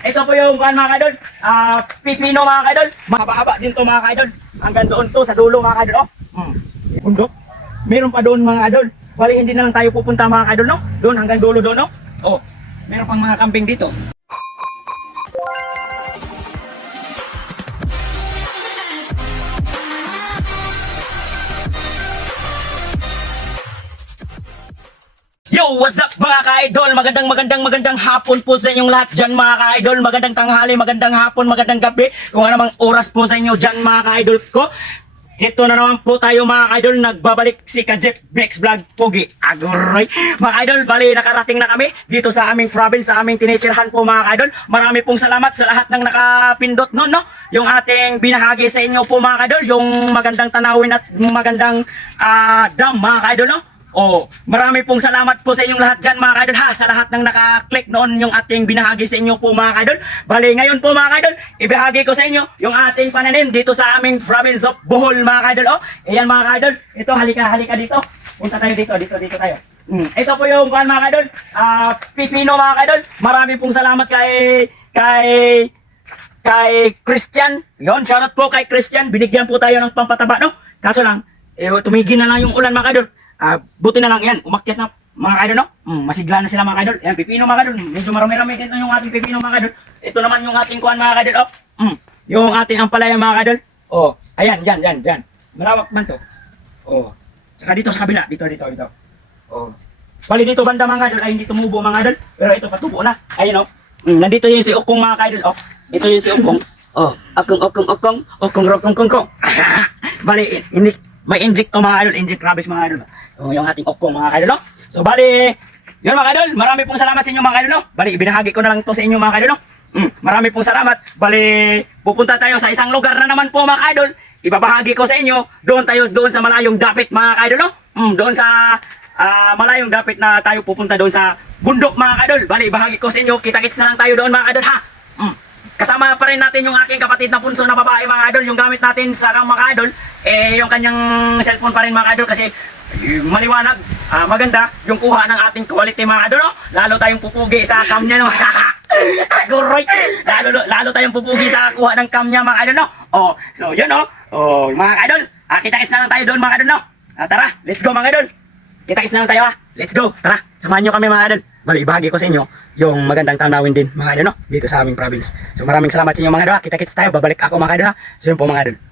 Ito po yung kuhan mga kaidol. Ah, pipino mga kaidol. Mahaba-haba din to mga kaidol. Hanggang doon to sa dulo mga kaidol. Oh. Hmm. Bundok. Meron pa doon mga kaidol. Bali hindi na lang tayo pupunta mga kaidol no. Doon hanggang dulo doon no. Oh. Meron pang mga kambing dito. Yo, what's up mga ka-idol? Magandang magandang magandang hapon po sa inyong lahat dyan mga ka-idol. Magandang tanghali, magandang hapon, magandang gabi. Kung ano mang oras po sa inyo dyan mga ka-idol ko. Ito na naman po tayo mga ka-idol. Nagbabalik si Kajep Brex Vlog Pogi. Agoray. Mga ka-idol, bali nakarating na kami dito sa aming province, sa aming tinitirhan po mga ka-idol. Marami pong salamat sa lahat ng nakapindot noon, no? Yung ating binahagi sa inyo po mga ka-idol. Yung magandang tanawin at magandang ah, dam mga ka-idol, no? Oh, marami pong salamat po sa inyong lahat dyan mga kaidol ha, sa lahat ng naka-click noon yung ating binahagi sa inyo po mga kaidol. Bali, ngayon po mga kaidol, ibahagi ko sa inyo yung ating pananim dito sa aming province of Bohol mga kaidol. Oh, ayan mga kaidol, ito halika, halika dito. Punta tayo dito, dito, dito tayo. Hmm. Ito po yung kuhan mga kaidol, ah, pipino mga kaidol. Marami pong salamat kay, kay, kay Christian. Yon, shoutout po kay Christian. Binigyan po tayo ng pampataba, no? Kaso lang, eh, tumigil na lang yung ulan mga kaidol. Ah, buti na lang yan, umakyat na mga kaidol, no? Mm, masigla na sila mga kaidol. Yan, pipino mga kaidol. Medyo marami-rami dito yung ating pipino mga kaidol. Ito naman yung ating kuhan mga kaidol. Oh, mm, yung ating ampalaya mga kaidol. Oh, ayan, dyan, dyan, dyan. Malawak man to. Oh, saka dito sa kabila. Dito, dito, dito. Oh. Bali dito banda mga kaidol ay hindi tumubo mga kaidol. Pero ito patubo na. Ayun oh. Mm, nandito yung si Okong mga kaidol. Oh, ito yung si Okong. Oh, Okong, Okong, Okong, Okong, Rokong, Kong, Kong. Bali, hindi, may inject to mga idol, inject rabies mga idol. Yung, yung ating okong mga idol, no? So, bali, yun mga idol, marami pong salamat sa inyo mga idol, no? Bali, ibinahagi ko na lang to sa inyo mga idol, no? Mm, marami pong salamat. Bali, pupunta tayo sa isang lugar na naman po mga idol. Ibabahagi ko sa inyo, doon tayo doon sa malayong dapit mga idol, no? Mm, doon sa ah, malayong dapit na tayo pupunta doon sa bundok mga idol. Bali, ibahagi ko sa inyo, kita-kits na lang tayo doon mga idol, ha? Mm. Kasama pa rin natin yung aking kapatid na punso na babae mga idol, yung gamit natin sa mga idol, eh yung kanyang cellphone pa rin mga idol kasi eh, maliwanag, ah, maganda yung kuha ng ating quality mga idol, no? Lalo tayong pupugi sa cam niya, no? Aguroy! Lalo, lalo tayong pupugi sa kuha ng cam niya mga idol, no? Oh, so yun, no? Oh, mga idol, ah, kita-kits na lang tayo doon mga idol, no? Ah, tara, let's go mga idol! Kita-kits na lang tayo ha. Let's go. Tara, samahan nyo kami mga idol. Bali, ibahagi ko sa inyo yung magandang tanawin din mga idol no? dito sa aming province. So maraming salamat sa inyo mga idol ha. Kita-kits tayo. Babalik ako mga idol. So yun po mga idol.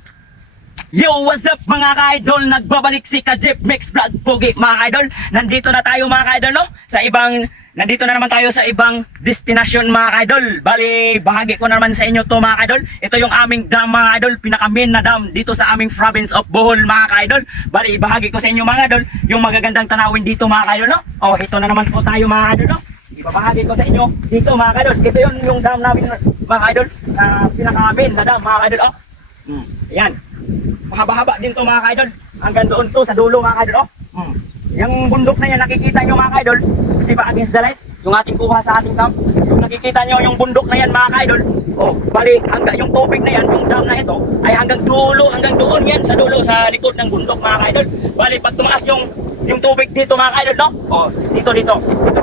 Yo, what's up mga ka-idol? Nagbabalik si Kajep Mix Vlog Pogi mga ka-idol. Nandito na tayo mga ka-idol no? Sa ibang, nandito na naman tayo sa ibang destination mga ka-idol. Bali, bahagi ko na naman sa inyo to mga ka-idol. Ito yung aming dam mga ka-idol. Pinaka-main na dam dito sa aming province of Bohol mga ka-idol. Bali, bahagi ko sa inyo mga ka-idol yung magagandang tanawin dito mga ka-idol no? Oh, ito na naman po tayo mga ka-idol no? Ibabahagi ko sa inyo dito mga ka-idol. Ito yun yung dam namin mga ka-idol. na pinaka-main na dam mga ka-idol. Oh. Hmm, yan. Mahaba-haba din to mga ka-idol. Hanggang doon to sa dulo mga ka-idol. Oh. Hmm. Yung bundok na yan nakikita nyo mga ka-idol. Di ba against the light? Yung ating kuha sa ating camp. Yung nakikita nyo yung bundok na yan mga ka-idol. Oh, bali hanggang yung tubig na yan, yung dam na ito ay hanggang dulo, hanggang doon yan sa dulo sa likod ng bundok mga ka-idol. Bali pag tumaas yung yung tubig dito mga ka-idol, no? Oh, dito dito. Dito.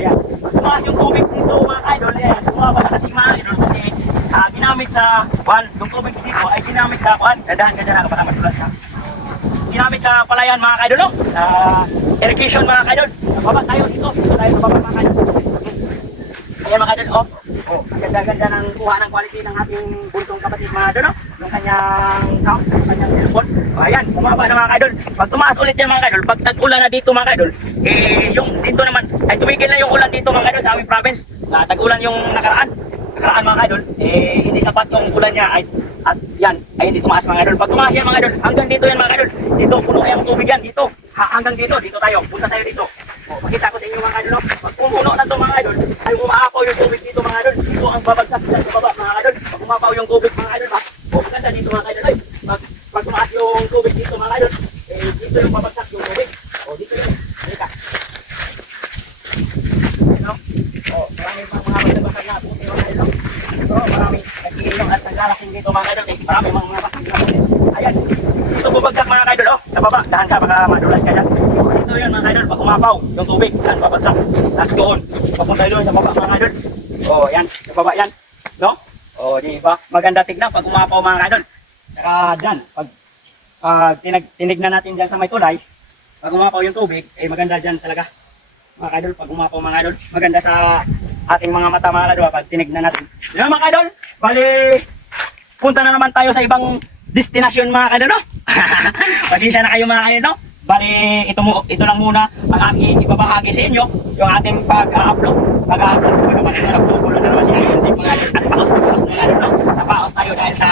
Ayan. Pag tumaas yung tubig dito mga ka-idol, ayan, bumaba na kasi mga ginamit sa kwan, yung tubig dito ay ginamit sa kwan. Dandahan ka dyan, para masulas ka. Ginamit sa palayan mga kaidol, no? Sa irrigation mga kaidol. Baba tayo dito. Dito tayo baba mga kaidol. Ayan mga kaidol, oh. Oh, ganda-ganda ng kuha ng quality ng ating buntong kapatid mga kaidol, no? Yung kanyang count, yung kanyang cellphone. Oh, ayan, bumaba na mga kaidol. Pag tumaas ulit yan mga kaidol, pag tag-ulan na dito mga kaidol, eh, yung dito naman, ay tumigil na yung ulan dito mga kaidol sa aming province. Ah, tag-ulan yung nakaraan nakaraan mga idol, eh, hindi sapat yung ulan niya. Ay, at yan, ay hindi tumaas mga idol. Pag tumaas yan mga idol, hanggang dito yan mga idol, dito puno ay ang tubig yan, dito, ha, hanggang dito, dito tayo, punta tayo dito. O, makita ko sa inyo mga idol, pag pumuno na to mga idol, ay umaapaw yung tubig dito mga idol, dito ang babagsak dyan sa baba mga idol, pag umapaw yung tubig mga idol, ha, o, maganda dito mga idol, ay, pag, pag tumaas yung tubig dito mga idol, eh, dito yung babagsak yung tubig, o, dito yun, halika. No? Oh, marami pang mga magbabasag na puti mga idol. Ito, marami nag-iilong at naglalaking dito mga idol. Eh, marami mga mga basag na puti. Ayan. Dito bumagsak mga idol. Oh, sa baba. Dahan ka, baka madulas ka dyan. Oh, dito yun mga idol. Umapaw, yung tubig, saan babagsak. Tapos doon. Papunta doon sa baba mga idol. Oh, yan. Sa baba yan. no? O, di ba? Maganda tignan pag umapaw mga kaidol. Saka dyan, pag pag tinag, tinignan natin dyan sa may tulay, pag umapaw yung tubig, eh maganda dyan talaga. Mga kaidol, pag umapaw mga kaidol, maganda sa ating mga mata mga kaidol, pag tinignan natin. Yan mga kaidol, bali, punta na naman tayo sa ibang destinasyon mga kaidol, no? Pasensya na kayo mga kaidol, no? Bali, ito, mo, ito lang muna ang aking ibabahagi sa inyo, yung ating pag-upload, pag-upload, pag-upload na nagbubulo na naman si Idol Jeep mga kaidol, at paos na paos na kaidol, no? Napaos tayo dahil sa,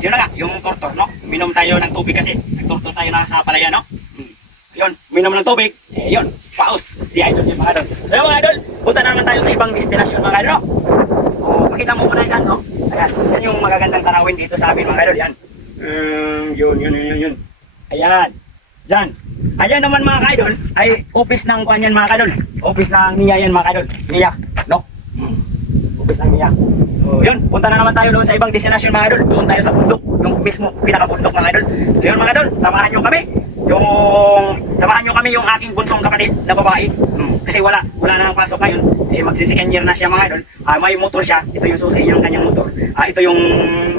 yun na nga, yung turtor, no? Minom tayo ng tubig kasi, nagturtor tayo na sa palaya, no? Hmm. Yun, minom ng tubig, eh yun, paos, si Idol Jeep mga idol. So yun mga idol, punta na naman tayo sa ibang destinasyon mga idol, no? O, pakita mo muna yan, no? Ayan, yan yung magagandang tanawin dito sa amin mga idol, yan. Um, yun, yun, yun, yun, yun. Ayan, dyan. Ayan naman mga kaidol, ay office ng kuan mga kaidol. Office ng NIA yan mga kaidol. NIA, no? Office ng NIA. So yun, punta na naman tayo doon sa ibang destinasyon mga idol. Doon tayo sa bundok, yung mismo pinakabundok mga idol. So yun mga idol, samahan nyo kami. Yung samahan nyo kami yung aking bunsong kapatid na babae. Hmm. Kasi wala, wala na nang pasok ngayon. Eh magsi-second year na siya mga idol. Ah, may motor siya. Ito yung susi yung kanyang motor. Ah, ito yung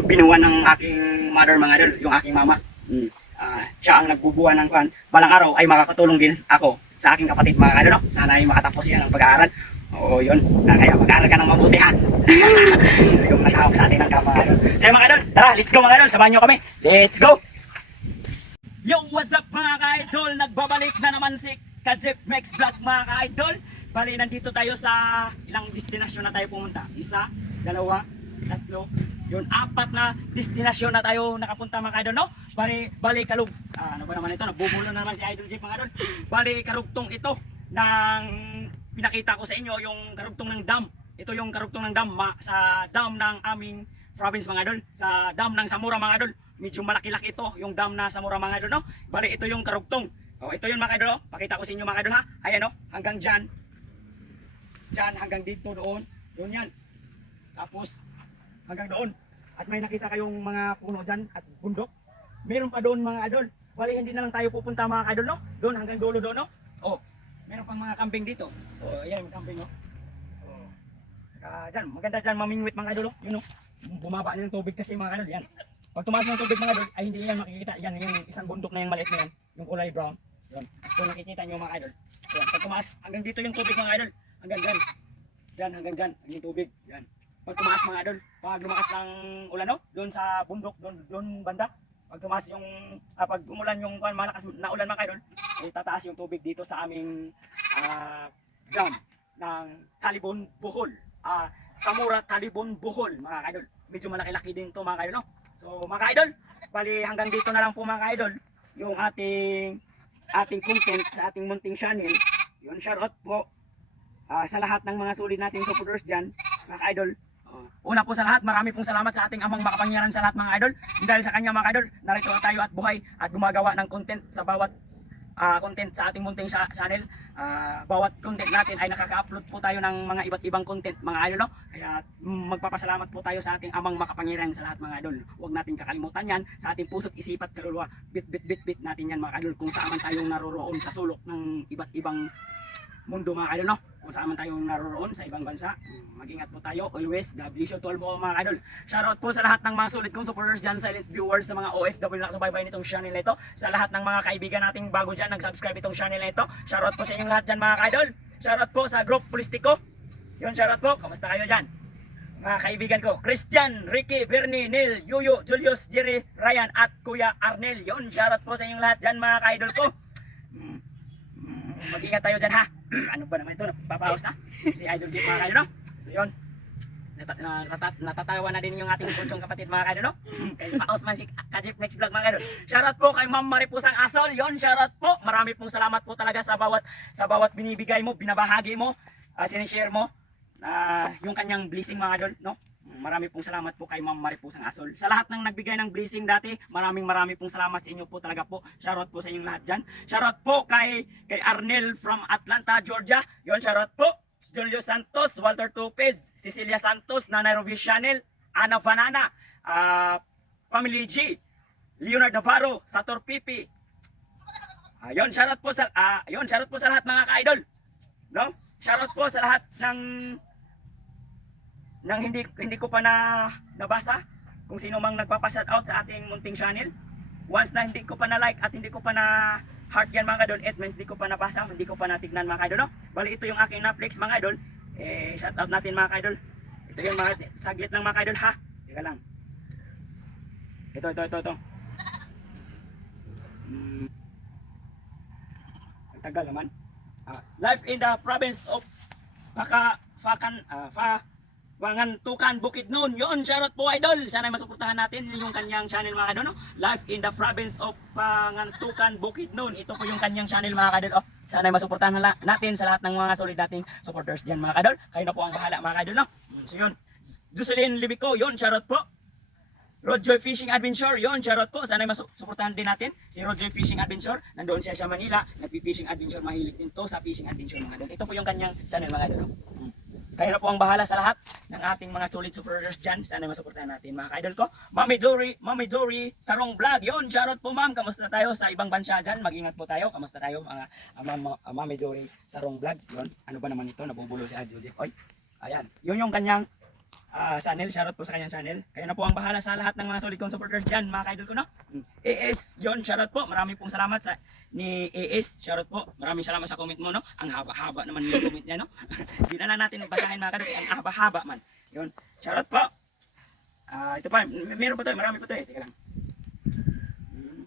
binuwan ng aking mother mga idol, yung aking mama. Hmm. Ah, siya ang nagbubuhan ng kwan. Balang araw ay makakatulong din ako sa aking kapatid mga. No? Sana ay makatapos yan ang pag-aaral. Oo, yun. Ah, kaya mag-aaral ka ng mabuti ha. yung naghahawak sa atin ng kama. idol. So mga idol, tara, let's go mga idol. Samahan nyo kami. Let's go! Yo, what's up mga ka-idol? Nagbabalik na naman si Kajep Max Vlog mga ka-idol. Bali, nandito tayo sa ilang destinasyon na tayo pumunta. Isa, dalawa, tatlo, yun, apat na destinasyon na tayo nakapunta mga ka-idol, no? Bali, bali kalug. Ah, ano ba naman ito? Nagbubulo na naman si Idol Jeep mga idol. Bali, karugtong ito ng pinakita ko sa inyo yung karugtong ng dam. Ito yung karugtong ng dam ma, sa dam ng aming province mga idol. Sa dam ng Samura mga idol. Medyo malaki-laki ito yung dam na Samura mga idol, no? Bali, ito yung karugtong. Oh, ito yun mga idol, oh. Pakita ko sa inyo mga idol ha. Ayan oh, hanggang dyan. Dyan hanggang dito doon. Doon yan. Tapos hanggang doon. At may nakita kayong mga puno dyan at bundok. Meron pa doon mga idol. Bali hindi na lang tayo pupunta mga idol no. Doon hanggang dulo doon no. Oh, meron pang mga kambing dito. Oh, ayan yung kambing no. Oh. Saka dyan, maganda dyan mamingwit mga idol no. Yun no. Bumaba na yung tubig kasi mga idol yan. Pag tumaas ng tubig mga idol ay hindi yan makikita. Yan yung isang bundok na yung maliit na yan. Yung kulay brown. Yun. Kung nakikita nyo mga idol. Yan. Pag tumaas, hanggang dito yung tubig mga idol. Hanggang dyan. Dyan, hanggang dyan. Yung tubig. Yan. Pag tumaas mga idol, pag lumakas ng ulan no, doon sa bundok, doon, doon banda, pag tumaas yung, ah, pag umulan yung malakas na ulan mga idol, eh, tataas yung tubig dito sa aming ah, dam ng Talibon Bohol. Ah, Samura Talibon Bohol mga idol. Medyo malaki-laki din to mga idol no. So mga idol, bali hanggang dito na lang po mga idol yung ating ating content sa ating munting channel. Yun, shoutout po ah, sa lahat ng mga sulit nating supporters dyan, mga idol. Una po sa lahat, marami pong salamat sa ating amang makapangyarihan sa lahat mga idol. Dahil sa kanya mga idol, narito na tayo at buhay at gumagawa ng content sa bawat ah, content sa ating munting sa channel. Ah, bawat content natin ay nakaka-upload po tayo ng mga iba't ibang content mga idol. No? Kaya mm, magpapasalamat po tayo sa ating amang makapangyarihan sa lahat mga idol. Huwag natin kakalimutan yan sa ating puso't isipat kaluluwa. Bit bit bit bit natin yan mga idol kung saan man tayong naroroon sa sulok ng iba't ibang mundo mga idol no kung saan tayong naroroon sa ibang bansa. Mag-ingat po tayo. Always God bless you. To all po mga idol. Shoutout po sa lahat ng mga sulit kong supporters dyan silent viewers sa mga OFW na nakasubaybay nitong channel na ito. Sa lahat ng mga kaibigan nating bago dyan nag-subscribe itong channel na ito. Shoutout po sa inyong lahat dyan mga idol. Shoutout po sa group Polistiko yun shoutout po. Kamusta kayo dyan? Mga kaibigan ko, Christian, Ricky, Bernie, Neil, Yuyo, Julius, Jerry, Ryan, at Kuya Arnel. Yun, shoutout po sa inyong lahat dyan mga ka-idol ko. Mm, mm, Mag-ingat tayo dyan ha. Ano ba naman ito? Napapaos na? Si Idol Jeep mga ka-idol no? So yun. Nata na- nata- natatawa na din yung ating punsong kapatid mga ka-idol no? Kay Paos man si Kajip Next Vlog mga ka-idol. Shoutout po kay Ma'am Maripusang Asol. Yun, shoutout po. Marami pong salamat po talaga sa bawat sa bawat binibigay mo, binabahagi mo, uh, sinishare mo na yung kanyang blessing mga idol, no? Marami pong salamat po kay Ma'am Maripusang Asol. Sa lahat ng nagbigay ng blessing dati, maraming marami pong salamat sa inyo po talaga po. Shoutout po sa inyong lahat dyan. Shoutout po kay, kay Arnel from Atlanta, Georgia. Yon, shoutout po. Julio Santos, Walter Tupez, Cecilia Santos, Nanay Rovis Chanel, Ana Vanana, ah, Family G, Leonard Navarro, Sator Pipi. Ayun, shoutout po sa ah, ayun, shoutout po sa lahat mga ka-idol. No? Shoutout po sa lahat ng nang hindi hindi ko pa na nabasa kung sino mang nagpapa-shout out sa ating munting channel. Once na hindi ko pa na like at hindi ko pa na heart yan mga idol, it means hindi ko pa nabasa, hindi ko pa natignan mga idol, no? Bali ito yung aking Netflix mga idol. Eh, shout out natin mga idol. Ito yung mga saglit lang mga idol ha. Teka lang. Ito, ito, ito, ito. Hmm. Ang tagal naman. Ah, life in the province of Paka, Fakan, ah, Fa, Wangan Tukan Bukid noon. Yon, shoutout po idol. Sana masuportahan natin yung kanyang channel mga idol. No? Life in the province of Pangantukan Bukid noon. Ito po yung kanyang channel mga idol. Oh, sana masuportahan na natin sa lahat ng mga solid nating supporters dyan mga idol. Kayo na po ang bahala mga idol. No? Mm, So yun. Jocelyn Libico, yon, shoutout po. Rodjoy Fishing Adventure, yon, shoutout po. Sana masuportahan din natin si Rodjoy Fishing Adventure. Nandoon siya sa Manila, nagpi-fishing adventure, mahilig din to sa fishing adventure mga idol. Ito po yung kanyang channel mga idol. Mm. Kayo na po ang bahala sa lahat ng ating mga solid supporters dyan. Sana masuportahan natin mga idol ko. Mami Jory, Mami Jory, Sarong Vlog. Yon, shoutout po ma'am. Kamusta tayo sa ibang bansa dyan? Mag-ingat po tayo. Kamusta tayo mga uh, ma'am, uh, Mami Jory, Sarong Vlog. Yon, ano ba naman ito? Nabubulo si Judith. Oy, ayan. Yun yung kanyang ah channel, shoutout po sa kanyang channel. Kayo na po ang bahala sa lahat ng mga solid kong supporters dyan, mga idol ko, no? Mm. AS John, shoutout po. Marami pong salamat sa ni AS, shoutout po. Maraming salamat sa comment mo, no? Ang haba-haba naman yung comment niya, no? Hindi na lang natin basahin mga kadol, ang haba-haba man. Yun, shoutout po. Ah, ito pa, meron pa to, marami pa to eh. Teka lang. Mm.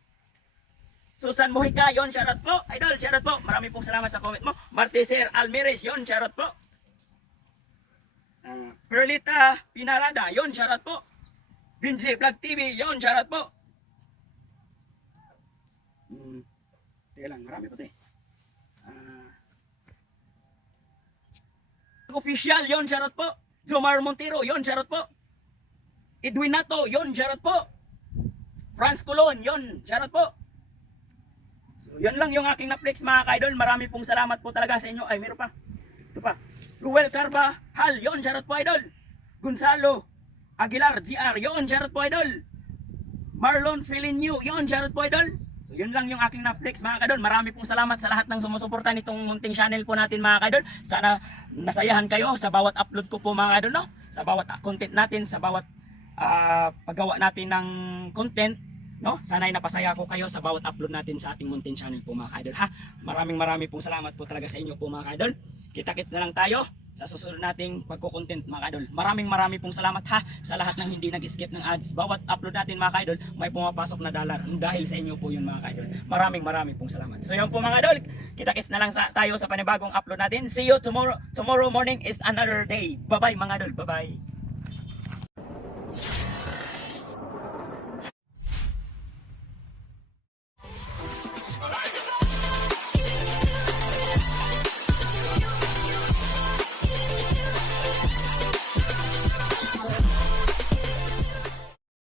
Susan Mojica, yon shoutout po. Idol, shoutout po. Marami pong salamat sa comment mo. Marteser Almeres, yon shoutout po. Perlita Pinarada, yon shoutout po. Binji Vlog TV, yon shoutout po. Hmm. Teka lang, marami pa 'to eh. Ah. Official, yon shoutout po. Jomar Montero, yon shoutout po. Edwin Nato, yon shoutout po. Franz Colon, yon shoutout po. So, yun lang yung aking Netflix mga ka-idol. Marami pong salamat po talaga sa inyo. Ay, meron pa. Ito pa. Ruel Carba, Hal, yon, shoutout po idol. Gonzalo Aguilar, GR, yon, shoutout po idol. Marlon Felinio, yon, shoutout po idol. So yun lang yung aking Netflix mga kadol. Marami pong salamat sa lahat ng sumusuporta nitong munting channel po natin mga kadol. Sana nasayahan kayo sa bawat upload ko po mga kadol, no? Sa bawat content natin, sa bawat ah, paggawa natin ng content, no? Sana'y napasaya ko kayo sa bawat upload natin sa ating munting channel po mga kadol, ha? Maraming maraming pong salamat po talaga sa inyo po mga kadol. Kita-kits na lang tayo sa susunod nating pagko-content mga kadol. Maraming maraming pong salamat ha sa lahat ng hindi nag-skip ng ads. Bawat upload natin mga kadol, may pumapasok na dollar dahil sa inyo po yun mga kadol. Maraming maraming pong salamat. So yun po mga kadol, kita-kits na lang sa, tayo sa panibagong upload natin. See you tomorrow. Tomorrow morning is another day. Bye-bye mga kadol. Bye-bye.